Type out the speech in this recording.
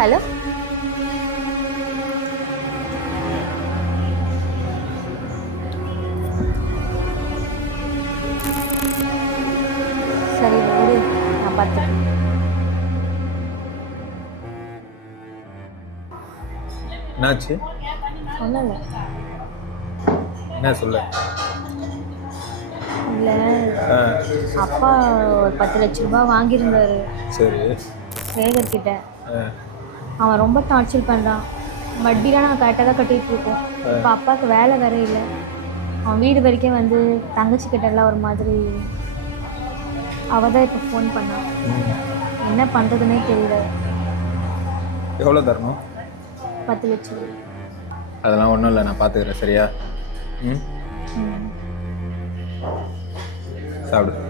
Hello. சரி விடு, நான் பார்த்துக்கிறேன். என்னாச்சு? ஒன்றும் இல்லை. என்ன சொல்ல? இல்லை, அப்பா ஒரு 10 லட்ச ரூபா வாங்கியிருந்தாரு. சரி. சேகர்கிட்ட. அவன் ரொம்ப டார்ச்சர் பண்ணுறான். வட்டிலாம் நாங்கள் கரெக்டாக தான் கட்டிகிட்டு இருக்கோம். இப்போ அப்பாவுக்கு வேலை வேற இல்லை. அவன் வீடு வரைக்கும் வந்து தங்கச்சி கிட்டலாம் ஒரு மாதிரி. அவள் தான் இப்போ ஃபோன் பண்ணான். என்ன பண்ணுறதுனே தெரியல. எவ்வளோ தரணும்? 10 லட்சம். அதெல்லாம் ஒன்றும் இல்லை, நான் பார்த்துக்கிறேன். சரியா? ம், சாப்பிடு.